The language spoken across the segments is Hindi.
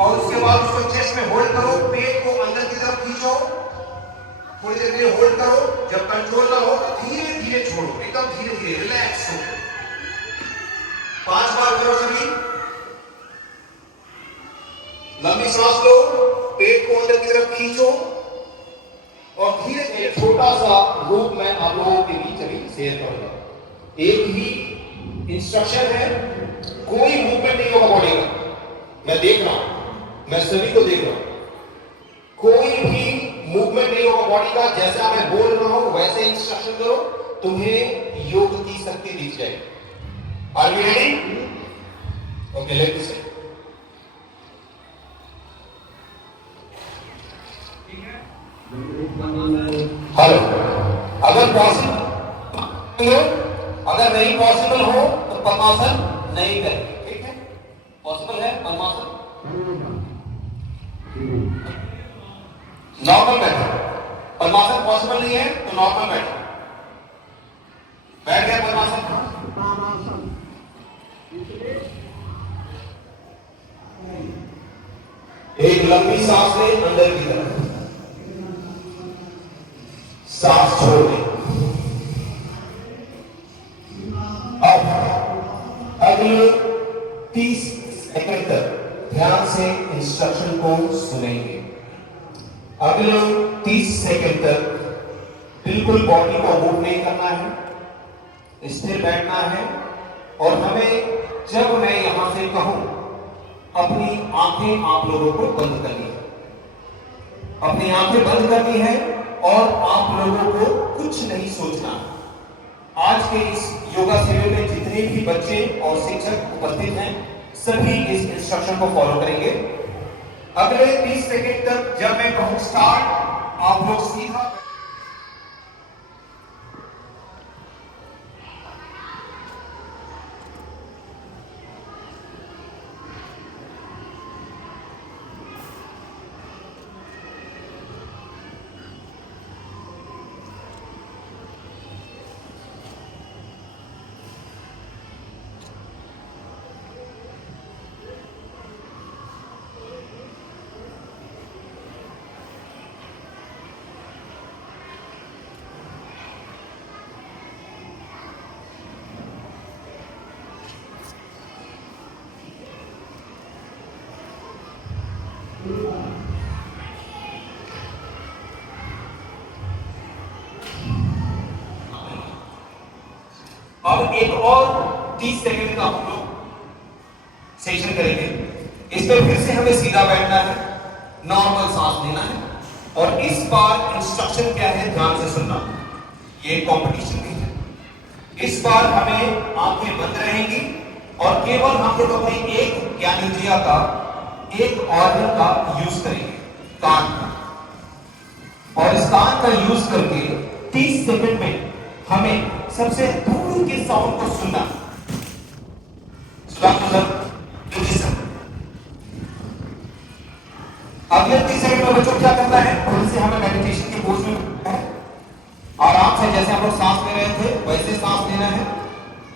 और उसके बाद उसको चेस्ट में होल्ड करो, पेट को अंदर की तरफ खींचो, थोड़ी देर के लिए होल्ड करो। जब कंट्रोल ना हो तो धीरे धीरे छोड़ो, एकदम धीरे धीरे रिलैक्स हो। 5 बार करो सभी। लंबी सांस लो, पेट को अंदर की तरफ खींचो और धीरे धीरे। छोटा सा रूप मैं आप लोगों के बीच अभी शेयर करूंगा। एक ही इंस्ट्रक्शन है, कोई मूवमेंट नहीं होगा बॉडी का। मैं देख रहा हूं, मैं सभी को देख रहा हूं, कोई भी मूवमेंट नहीं होगा बॉडी का। जैसा मैं बोल रहा हूं वैसे इंस्ट्रक्शन करो, तुम्हें योग की शक्ति दिख जाएगी। Are you ready? Okay, let me say. Hello, अगर पॉसिबल हो, अगर नहीं पॉसिबल हो तो पद्मासन नहीं करें, ठीक है? पॉसिबल है पद्मासन? नॉर्मल बैठो। पद्मासन पॉसिबल नहीं है तो नॉर्मल बैठो। बैठ गया पद्मासन? एक लंबी सांस ले अंदर की तरफ, सांस छोड़ दे। अब अगले 30 सेकंड तक ध्यान से इंस्ट्रक्शन को सुनेंगे। अगले 30 सेकंड तक बिल्कुल बॉडी को मूव नहीं करना है, स्थिर बैठना है। और हमें जब मैं यहां से कहूं, अपनी आंखें आप लोगों को बंद करनी है, अपनी आंखें बंद करनी है और आप लोगों को कुछ नहीं सोचना। आज के इस योगा शिविर में जितने भी बच्चे और शिक्षक उपस्थित हैं, सभी इस इंस्ट्रक्शन को फॉलो करेंगे। अगले 30 सेकंड तक जब मैं कहूं स्टार्ट, आप लोग सीधा अब एक और 30 सेकंड का हम लोग सेशन करेंगे। इस पर फिर से हमें सीधा बैठना है, नॉर्मल सांस लेना है। और इस बार इंस्ट्रक्शन क्या है, ध्यान से सुनना। ये कंपटीशन नहीं है। इस बार हमें आंखें बंद रहेंगी और केवल हम लोग अपने एक ज्ञानेंद्रिय का, एक ऑर्गन का यूज करेंगे, कान का। और इस कान का यूज करके 30 सेकंड में हमें सबसे दूर के साउंड को सुनना। अगले 30 सेकंड में बच्चों क्या करना है, थोड़ी से हमें मेडिटेशन की पोज में है, आराम से जैसे हम लोग सांस ले रहे थे वैसे सांस लेना है।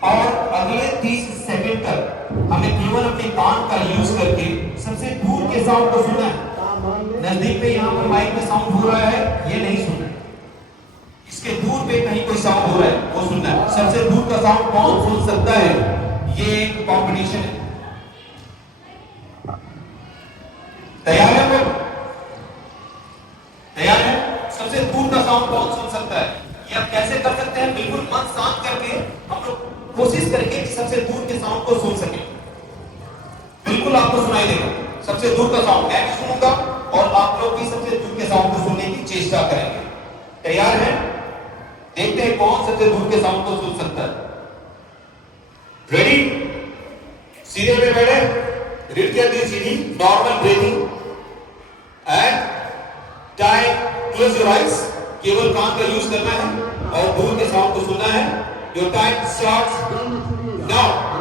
और अगले 30 सेकंड तक हमें केवल अपने कान का यूज करके सबसे दूर के साउंड को सुनना है। नजदीक पे यहाँ पर माइक में साउंड हो रहा है, ये नहीं सुनना है। इसके दूर पे कहीं कोई साउंड हो रहा है वो सुनना है। सबसे दूर का साउंड कौन सुन सकता है, ये एक कंपटीशन है। तैयार है लोग? तैयार है? सबसे दूर का साउंड कौन सुन सकता है? ये आप कैसे कर सकते हैं? बिल्कुल मन शांत करके हम लोग कोशिश करके सबसे दूर के साउंड को सुन सके। बिल्कुल आपको सुनाई देगा सबसे दूर का साउंड। मैं भी सुनूंगा और आप लोग भी सबसे दूर के साउंड को सुनने की चेष्टा करेंगे। तैयार है? देखते हैं कौन सबसे दूर के साउंड को सुन सकता है। रेडी? सीधे पे बैठे, हृदय दी सीधी, normal breathing and time. Close your eyes, केवल कान का यूज करना है और दूर के साउंड को सुनना है। Your time starts now.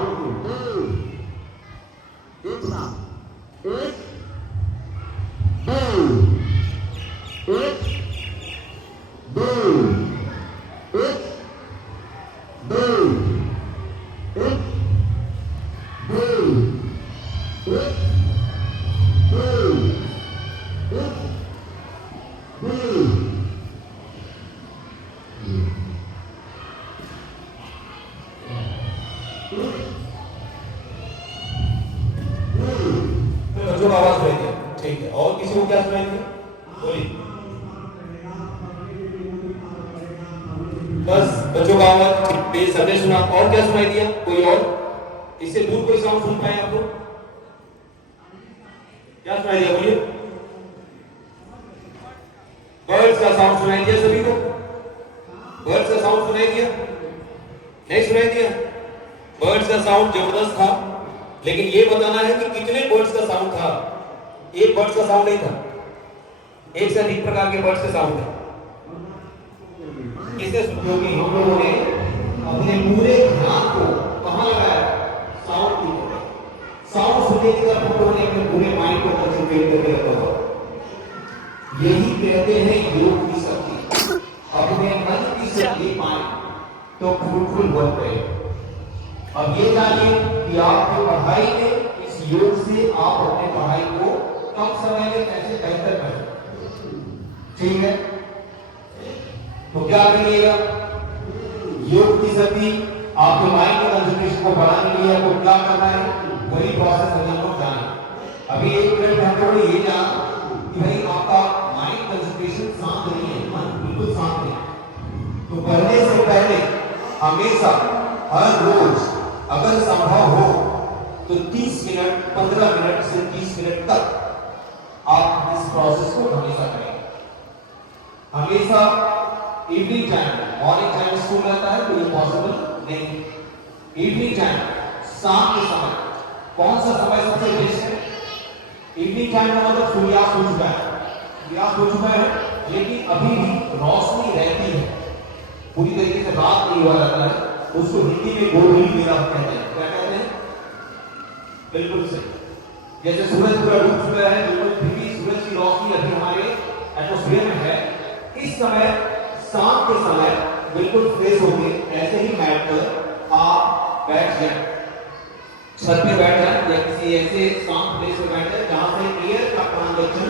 को आवाज सुनाई दिया? ठीक है, और किसी को क्या सुनाई दिया? बोलिए। बस बच्चों का आवाज बेस सबने सुना, और क्या सुनाई दिया? कोई और इससे दूर कोई साउंड सुन पाए आपको? क्या सुनाई दिया? बोलिए। बर्ड्स का साउंड सुनाई दिया सभी को? बर्ड्स का साउंड सुनाई दिया? नहीं सुनाई दिया? बर्ड्स का साउंड जबरदस्त था, लेकिन ये बताना है कि कितने बर्ड्स का साउंड था। एक बर्ड्स का साउंड नहीं था, एक से अधिक प्रकार के बर्ड्स के साउंड थे। किसने क्योंकि हम लोगों ने अपने पूरे ध्यान को कहां लगाया? साउंड की तरफ। साउंड सुनने की तरफ हम लोगों ने अपने पूरे माइंड को कंसंट्रेट करके रखा हुआ। यही कहते हैं योग की शक्ति। अपने मन की शक्ति पाए तो फ्रूटफुल वर्क करें। अब ये जानिए कि आपकी पढ़ाई में इस योग से आप अपने पढ़ाई को कम समय में कैसे बेहतर करें। ठीक है, तो क्या करिएगा? योग की शक्ति आपके माइंड के कंसंट्रेशन को बढ़ाने के लिए आपको क्या करना है, वही प्रोसेस हम लोग जाने। अभी एक मिनट में हम लोग ये जाना कि भाई आपका माइंड कंसंट्रेशन शांत नहीं है, मन बिल्कुल शांत नहीं है। तो पढ़ने से पहले हमेशा हर रोज अगर संभव हो तो 30 मिनट 15 मिनट से 30 मिनट तक आप इस प्रोसेस को हमेशा करें। हमेशा evening time, morning time school रहता है तो ये पॉसिबल नहीं। इवनिंग टाइम, शाम के समय, कौन सा समय सबसे बेस्ट है? इवनिंग टाइम का मतलब सूर्यास्त हो चुका है, सूर्यास्त हो चुका है, लेकिन अभी भी रोशनी रहती है, पूरी तरीके से रात नहीं हुआ रहता है। उसको हिंदी में गोधूली मेरा कहते हैं। क्या कहते हैं? बिल्कुल सही। जैसे सूरज पूरा डूब चुका है, बिल्कुल फिर भी सूरज की रोशनी अभी हमारे एटमॉस्फेयर में है। इस समय शाम के समय बिल्कुल फ्रेश होके ऐसे ही मैट पर आप बैठ जाए, छत पे बैठ जाए या किसी ऐसे शांत प्लेस पे बैठ जाए जहां से एयर का ट्रांजैक्शन,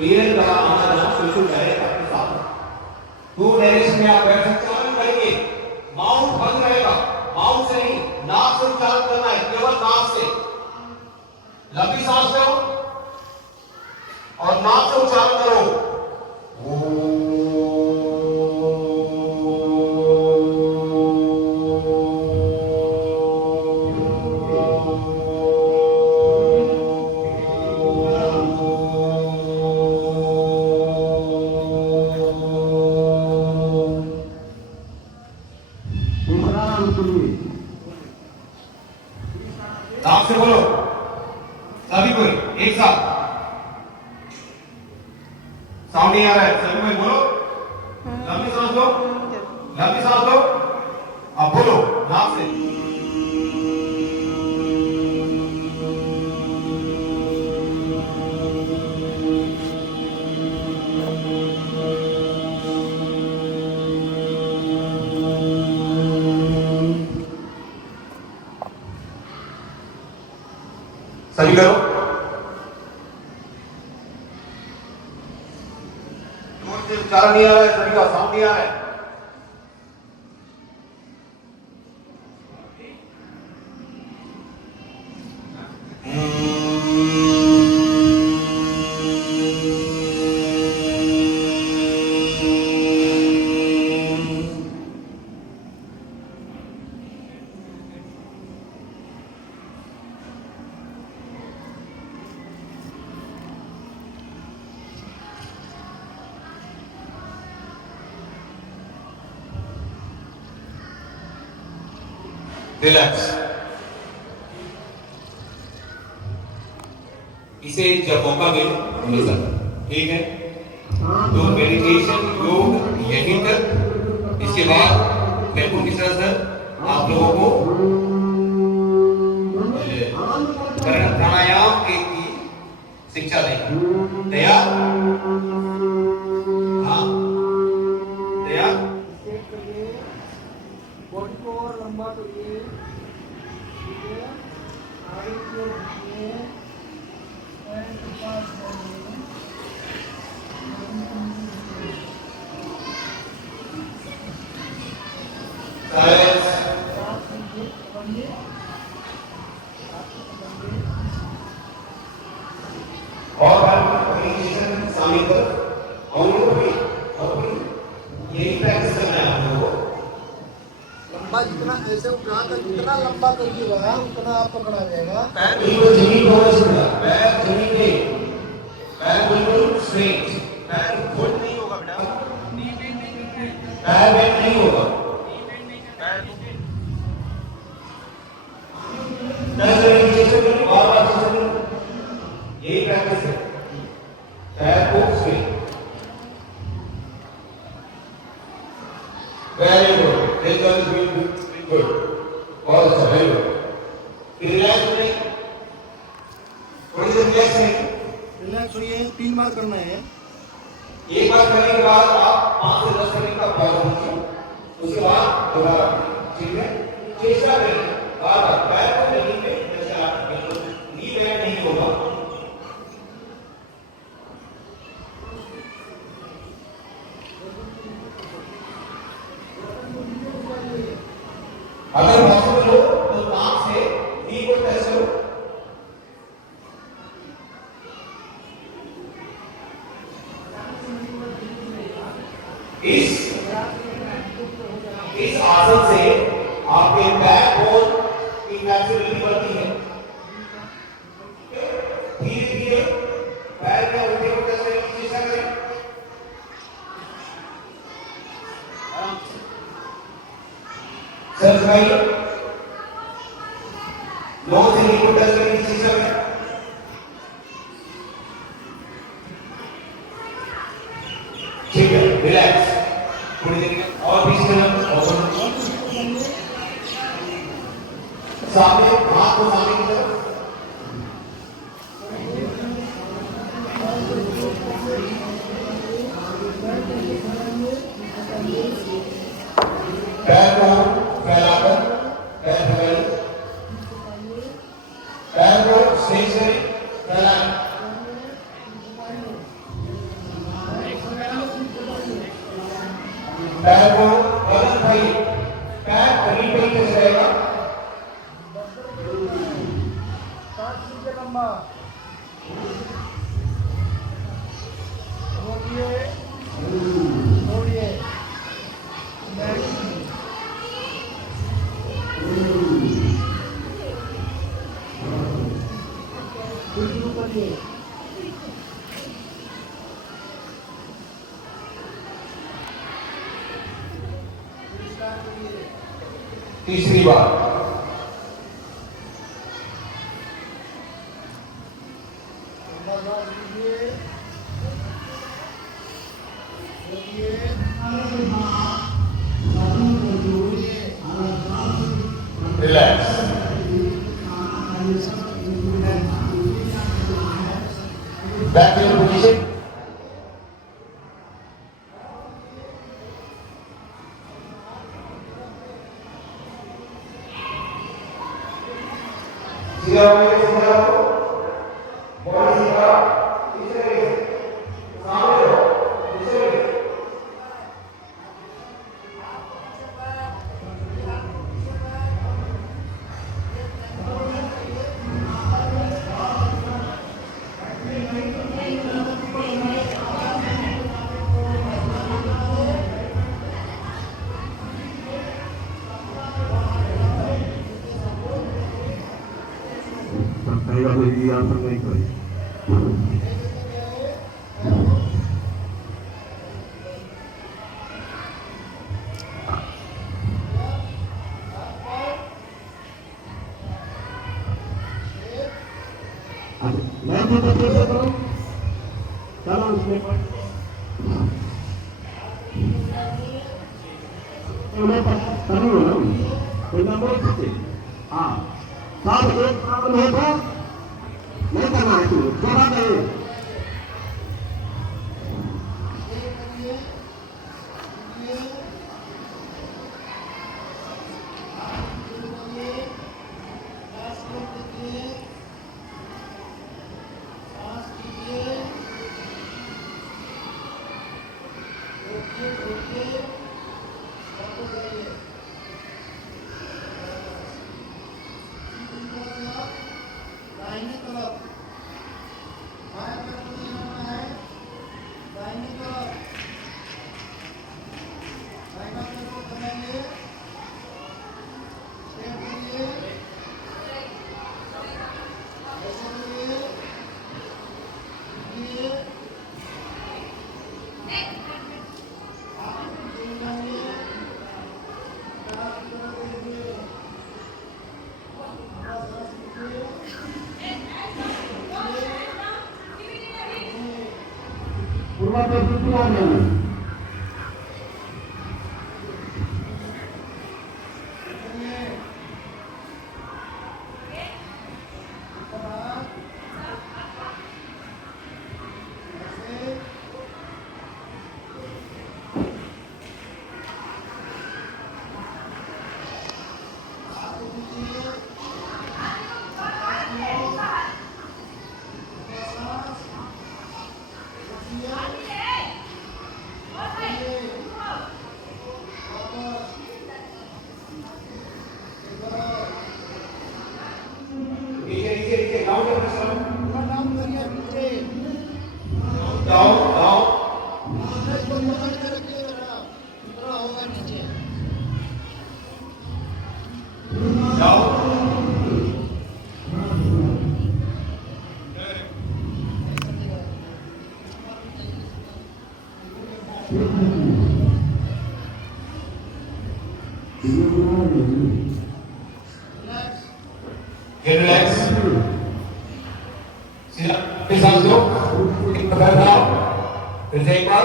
एयर का आना जाना बिल्कुल डायरेक्ट आपके साथ। दो डायरेक्शन में आप बैठ सकते हैं। करेंगे, माउथ बंद रहेगा, माउथ से नहीं, नाक से उच्चारण करना है, केवल नाक से। लंबी सांस लो और नाक से उच्चारण करो। नाक से बोलो सभी कोई एक साथ। साउंड नहीं आ रहा है, सभी कोई बोलो। लंबी सांस लो, लंबी सांस लो, अब बोलो नाक से। सभी करो। जोर से उच्चारण नहीं आ रहा है, सभी का साउंड नहीं आ रहा है। रिलैक्स। इसे जब मौका मिले हमेशा, ठीक है? तो मेडिटेशन योग यहीं तक। इसके बाद बिल्कुल किस तरह से आप लोगों को प्राणायाम की शिक्षा देंगे। तैयार? हाँ तैयार? बॉडी को और लंबा करिए, ठीक है? आगे की ओर घूमिए, पैर के पास जाइए, पकड़िए, सामने की तरफ और यही प्रैक्टिस करना है आप लोगों को। लंबा जितना ऐसे उठाकर जितना लंबा करिएगा उतना आप पकड़ा जाएगा। पैर बिल्कुल जमीन पर होना चाहिए, पैर जमीन पे, पैर बिल्कुल स्ट्रेट, पैर फोल्ड नहीं होगा बेटा, पैर बेंड नहीं होगा, बार-बार चेष्टा करो, यही प्रैक्टिस है, पैर को straight. Very good, this one is doing good, बहुत अच्छा, वेरी गुड। रिलैक्स नहीं, थोड़ी देर रिलैक्स नहीं, रिलैक्स होइए, 3 बार करना है। एक बार करने के बाद आप 5 से 10 सेकंड का पॉज लीजिए, उसके बाद दोबारा, ठीक है? चेष्टा करें, बार-बार पैर को जमीन पे जैसे आप बिल्कुल नी बेंड नहीं होगा। अगर पॉसिबल हो तो नाक से नी को टच करो। इस आसन से आपके बैकबोन की फ्लेक्सिबिलिटी बढ़ती है। धीरे-धीरे पैर के उल्टे को टच करने की चेष्टा करें। सर भाई नो से नी को टच करने की चेष्टा करें। ठीक है, रिलैक्स, थोड़ी देर के और पीछे सामने, हाथ को सामने की तरफ, पैर को फैलाकर, पैर को स्ट्रेच करें, फैलाएं, पैर को बदल भाई, पैर कहीं पे कैसे रहेगा, 7 फीट लंबा, छोड़िए, तीसरी बार रिलैक्स, बैक इन पोजीशन, चलो उसमें हाँ सब एक काम है तो नहीं करना है, तू जोड़ा नहीं सुबह पे ड्यूटी आ जाना। नीचे डाउन करना सर, डाउन करिए नीचे, डाउन डाउन इसको पकड़ के रखिए जरा, इतना होगा नीचे। डाउन। Get relax. सीधा फिर सांस लो, एक बार बैठाओ, फिर से एक बार।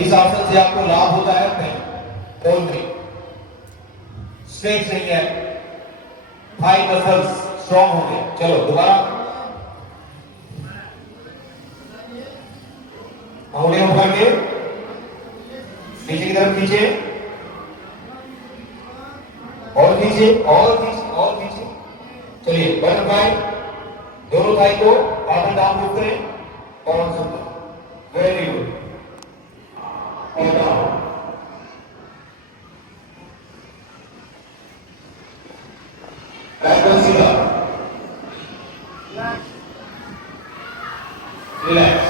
इस आसन से आपको लाभ होता है नहीं, और नहीं, स्ट्रेच नहीं है, थाई मसल्स स्ट्रॉन्ग होंगे। चलो दोबारा, अंगुलियां उठा के नीचे की तरफ खींचे, और खींचे और खींचे और खींचे। चलिए बटरफ्लाई, दोनों थाई को अप एंड डाउन मूव करें और सुपर, वेरी गुड, और डाउन। बैक सीधा, रिलैक्स।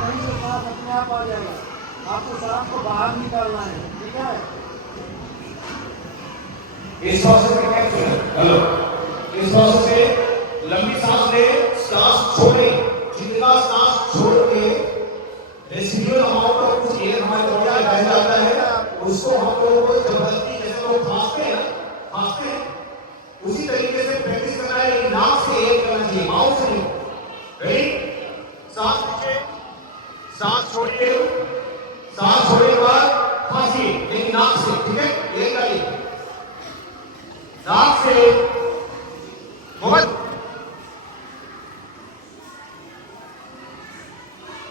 कहीं से सांस अपने आप आ जाएगा, आपको सांस को बाहर निकालना है, ठीक है? इस प्रोसेस में क्या सुनो, हेलो, इस प्रोसेस से लंबी सांस ले, सांस छोड़े, जितना सांस छोड़ के रेसिडुअल अमाउंट ऑफ कुछ एयर हमारे बॉडी में बह जाता है, उसको हम लोगों को जबरदस्ती, जैसे लोग खांसते हैं, उसी तरीके से प्रैक्टिस करना है। नाक से एयर करना चाहिए, माउथ से नहीं। रेडी, सांस लीजिए, सांस छोड़िए, सांस छोड़ने के बाद खांसिए, लेकिन नाक से, ठीक है, एयर करिए नाक से, बहुत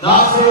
नाक से